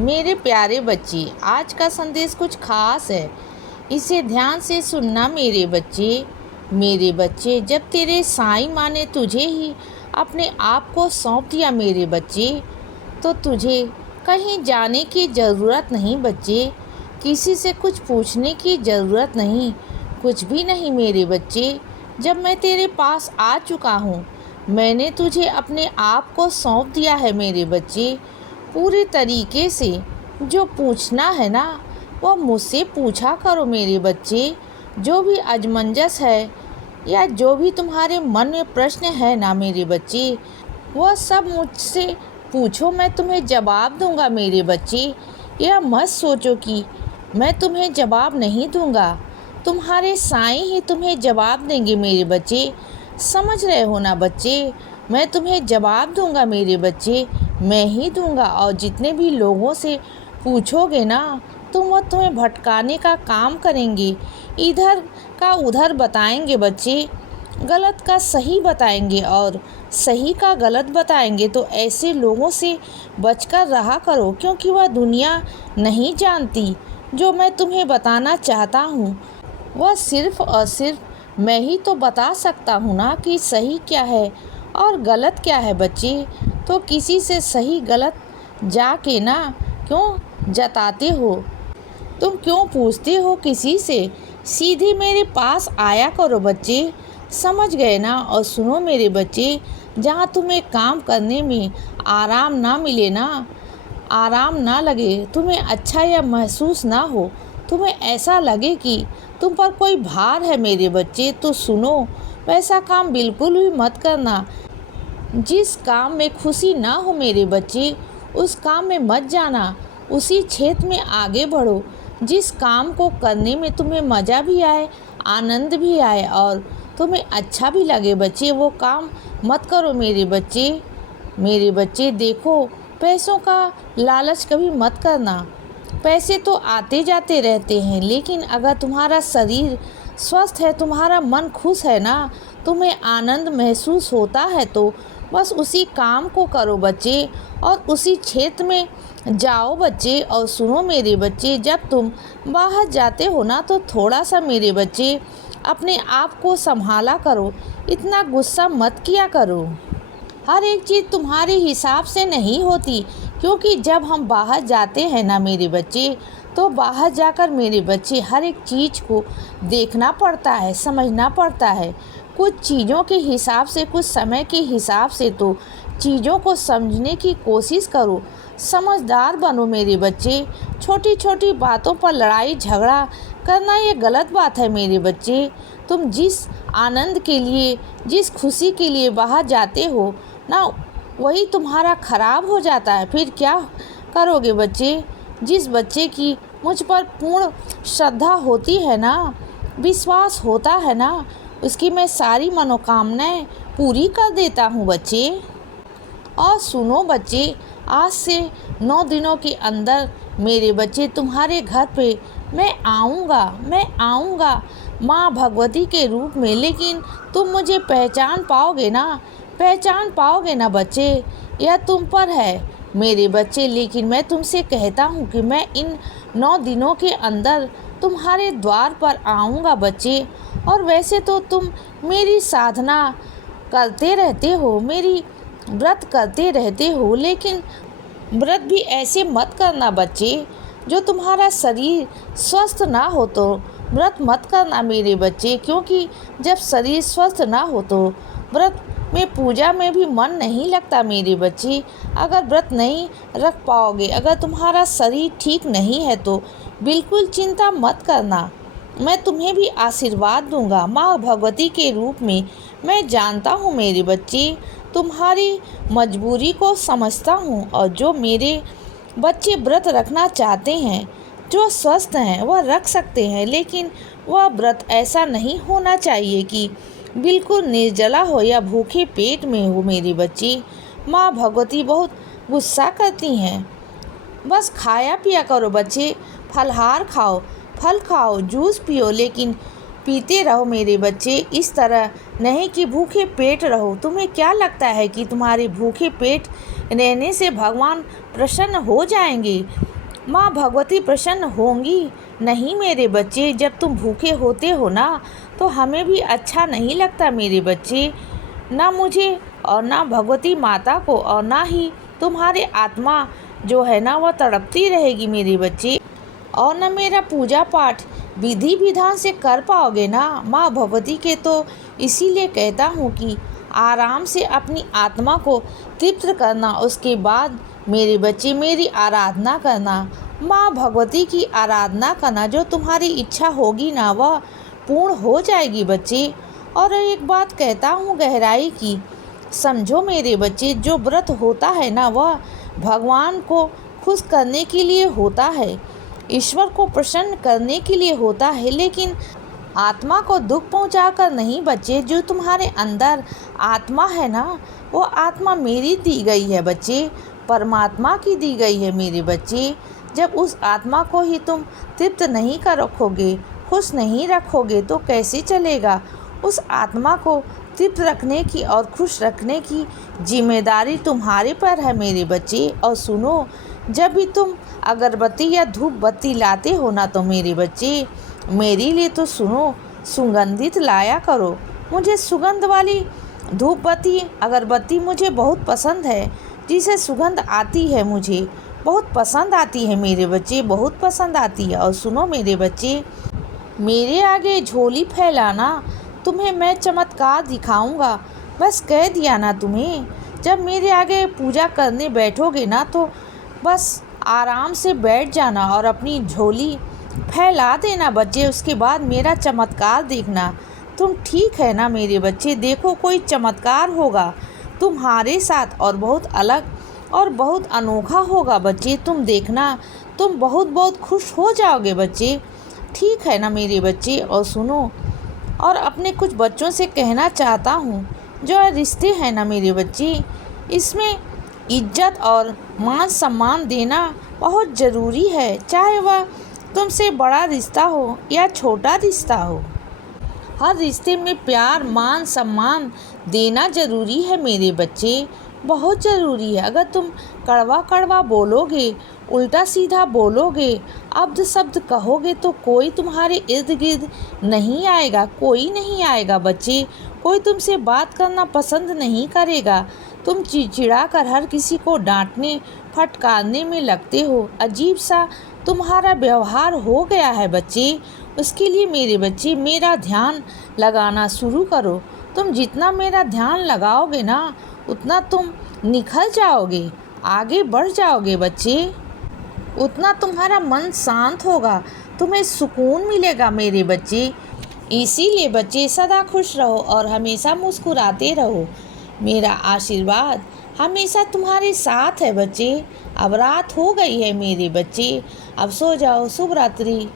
मेरे प्यारे बच्चे, आज का संदेश कुछ खास है। इसे ध्यान से सुनना मेरे बच्चे। मेरे बच्चे, जब तेरे साईं माँ ने तुझे ही अपने आप को सौंप दिया मेरे बच्चे, तो तुझे कहीं जाने की ज़रूरत नहीं बच्चे। किसी से कुछ पूछने की ज़रूरत नहीं, कुछ भी नहीं मेरे बच्चे। जब मैं तेरे पास आ चुका हूँ, मैंने तुझे अपने आप को सौंप दिया है मेरे बच्चे। पूरे तरीके से जो पूछना है ना, वह मुझसे पूछा करो मेरे बच्चे। जो भी अजमंजस है या जो भी तुम्हारे मन में प्रश्न है ना मेरे बच्चे, वह सब मुझसे पूछो, मैं तुम्हें जवाब दूंगा मेरे बच्चे। यह मत सोचो कि मैं तुम्हें जवाब नहीं दूंगा, तुम्हारे साईं ही तुम्हें जवाब देंगे मेरे बच्चे। समझ रहे हो ना बच्चे? मैं तुम्हें जवाब दूंगा मेरे बच्चे, मैं ही दूंगा। और जितने भी लोगों से पूछोगे ना, तो वह तुम्हें भटकाने का काम करेंगे, इधर का उधर बताएंगे बच्चे, गलत का सही बताएंगे और सही का गलत बताएंगे। तो ऐसे लोगों से बचकर रहा करो, क्योंकि वह दुनिया नहीं जानती जो मैं तुम्हें बताना चाहता हूँ। वह सिर्फ़ और सिर्फ मैं ही तो बता सकता हूँ ना कि सही क्या है और गलत क्या है बच्चे। तो किसी से सही गलत जाके ना क्यों जताते हो? तुम क्यों पूछते हो किसी से? सीधे मेरे पास आया करो बच्चे। समझ गए ना? और सुनो मेरे बच्चे, जहाँ तुम्हें काम करने में आराम ना मिले ना, आराम ना लगे, तुम्हें अच्छा या महसूस ना हो, तुम्हें ऐसा लगे कि तुम पर कोई भार है मेरे बच्चे, तो सुनो, वैसा काम बिल्कुल भी मत करना। जिस काम में खुशी ना हो मेरे बच्चे, उस काम में मत जाना। उसी क्षेत्र में आगे बढ़ो जिस काम को करने में तुम्हें मज़ा भी आए, आनंद भी आए और तुम्हें अच्छा भी लगे बच्चे। वो काम मत करो मेरे बच्चे। मेरे बच्चे देखो, पैसों का लालच कभी मत करना। पैसे तो आते जाते रहते हैं, लेकिन अगर तुम्हारा शरीर स्वस्थ है, तुम्हारा मन खुश है ना, तुम्हें आनंद महसूस होता है, तो बस उसी काम को करो बच्चे और उसी क्षेत्र में जाओ बच्चे। और सुनो मेरे बच्चे, जब तुम बाहर जाते हो ना, तो थोड़ा सा मेरे बच्चे अपने आप को संभाला करो, इतना गुस्सा मत किया करो। हर एक चीज़ तुम्हारे हिसाब से नहीं होती, क्योंकि जब हम बाहर जाते हैं ना मेरे बच्चे, तो बाहर जाकर मेरे बच्चे हर एक चीज़ को देखना पड़ता है, समझना पड़ता है। कुछ चीज़ों के हिसाब से, कुछ समय के हिसाब से तो चीज़ों को समझने की कोशिश करो। समझदार बनो मेरे बच्चे। छोटी छोटी बातों पर लड़ाई झगड़ा करना ये गलत बात है मेरे बच्चे। तुम जिस आनंद के लिए, जिस खुशी के लिए बाहर जाते हो ना, वही तुम्हारा खराब हो जाता है। फिर क्या करोगे बच्चे? जिस बच्चे की मुझ पर पूर्ण श्रद्धा होती है ना, विश्वास होता है ना, उसकी मैं सारी मनोकामनाएं पूरी कर देता हूँ बच्चे। और सुनो बच्चे, आज से 9 दिनों के अंदर मेरे बच्चे तुम्हारे घर पे मैं आऊँगा माँ भगवती के रूप में। लेकिन तुम मुझे पहचान पाओगे ना बच्चे, यह तुम पर है मेरे बच्चे। लेकिन मैं तुमसे कहता हूँ कि मैं इन 9 दिनों के अंदर तुम्हारे द्वार पर आऊँगा बच्चे। और वैसे तो तुम मेरी साधना करते रहते हो, मेरी व्रत करते रहते हो, लेकिन व्रत भी ऐसे मत करना बच्चे जो तुम्हारा शरीर स्वस्थ ना हो, तो व्रत मत करना मेरे बच्चे। क्योंकि जब शरीर स्वस्थ ना हो तो व्रत में, पूजा में भी मन नहीं लगता मेरे बच्चे। अगर व्रत नहीं रख पाओगे, अगर तुम्हारा शरीर ठीक नहीं है, तो बिल्कुल चिंता मत करना, मैं तुम्हें भी आशीर्वाद दूंगा माँ भगवती के रूप में। मैं जानता हूँ मेरे बच्चे, तुम्हारी मजबूरी को समझता हूँ। और जो मेरे बच्चे व्रत रखना चाहते हैं, जो स्वस्थ हैं, वह रख सकते हैं, लेकिन वह व्रत ऐसा नहीं होना चाहिए कि बिल्कुल निर्जला हो या भूखे पेट में हो मेरे बच्चे। माँ भगवती बहुत गुस्सा करती हैं। बस खाया पिया करो बच्चे, फलहार खाओ, फल खाओ, जूस पियो, लेकिन पीते रहो मेरे बच्चे। इस तरह नहीं कि भूखे पेट रहो। तुम्हें क्या लगता है कि तुम्हारे भूखे पेट रहने से भगवान प्रसन्न हो जाएंगे। माँ भगवती प्रसन्न होंगी। नहीं मेरे बच्चे, जब तुम भूखे होते हो ना तो हमें भी अच्छा नहीं लगता मेरे बच्चे। ना मुझे और ना भगवती माता को और ना ही तुम्हारे आत्मा जो है ना वह तड़पती रहेगी मेरे बच्चे। और न मेरा पूजा पाठ विधि विधान से कर पाओगे ना माँ भगवती के। तो इसीलिए कहता हूँ कि आराम से अपनी आत्मा को तृप्त करना, उसके बाद मेरे बच्चे मेरी आराधना करना। माँ भगवती की आराधना करना, जो तुम्हारी इच्छा होगी ना वह पूर्ण हो जाएगी बच्चे। और एक बात कहता हूँ गहराई की, समझो मेरे बच्चे, जो व्रत होता है ना वह भगवान को खुश करने के लिए होता है, ईश्वर को प्रसन्न करने के लिए होता है, लेकिन आत्मा को दुख पहुंचाकर नहीं बच्चे। जो तुम्हारे अंदर आत्मा है ना वो आत्मा मेरी दी गई है बच्चे, परमात्मा की दी गई है मेरे बच्चे। जब उस आत्मा को ही तुम तृप्त नहीं कर रखोगे, खुश नहीं रखोगे तो कैसे चलेगा। उस आत्मा को तृप्त रखने की और खुश रखने की जिम्मेदारी तुम्हारे पर है मेरे बच्चे। और सुनो, जब भी तुम अगरबत्ती या धूप बत्ती लाते हो ना तो मेरे बच्चे मेरे लिए तो सुनो, सुगंधित लाया करो। मुझे सुगंध वाली धूप बत्ती अगरबत्ती मुझे बहुत पसंद है, जिसे सुगंध आती है मुझे बहुत पसंद आती है मेरे बच्चे, बहुत पसंद आती है। और सुनो मेरे बच्चे, मेरे आगे झोली फैलाना, तुम्हें मैं चमत्कार दिखाऊंगा। बस कह दिया ना तुम्हें। जब मेरे आगे पूजा करने बैठोगे ना तो बस आराम से बैठ जाना और अपनी झोली फैला देना बच्चे। उसके बाद मेरा चमत्कार देखना। तुम ठीक है ना मेरे बच्चे, देखो कोई चमत्कार होगा तुम्हारे साथ और बहुत अलग और बहुत अनोखा होगा बच्चे। तुम देखना, तुम बहुत बहुत खुश हो जाओगे बच्चे। ठीक है ना मेरे बच्चे। और सुनो, और अपने कुछ बच्चों से कहना चाहता हूँ, जो रिश्ते हैं ना मेरे बच्चे, इसमें इज्जत और मान सम्मान देना बहुत ज़रूरी है, चाहे वह तुमसे बड़ा रिश्ता हो या छोटा रिश्ता हो। हर रिश्ते में प्यार मान सम्मान देना ज़रूरी है मेरे बच्चे, बहुत ज़रूरी है। अगर तुम कड़वा कड़वा बोलोगे, उल्टा सीधा बोलोगे, अब्द शब्द कहोगे तो कोई तुम्हारे इर्द गिर्द नहीं आएगा, कोई नहीं आएगा बच्चे। कोई तुमसे बात करना पसंद नहीं करेगा। तुम चिड़चिड़ा कर हर किसी को डांटने फटकारने में लगते हो। अजीब सा तुम्हारा व्यवहार हो गया है बच्चे। उसके लिए मेरे बच्चे मेरा ध्यान लगाना शुरू करो। तुम जितना मेरा ध्यान लगाओगे ना उतना तुम निखर जाओगे, आगे बढ़ जाओगे बच्चे। उतना तुम्हारा मन शांत होगा, तुम्हें सुकून मिलेगा मेरे बच्चे। इसीलिए बच्चे सदा खुश रहो और हमेशा मुस्कुराते रहो। मेरा आशीर्वाद हमेशा तुम्हारे साथ है बच्चे। अब रात हो गई है मेरे बच्चे, अब सो जाओ। शुभ रात्रि।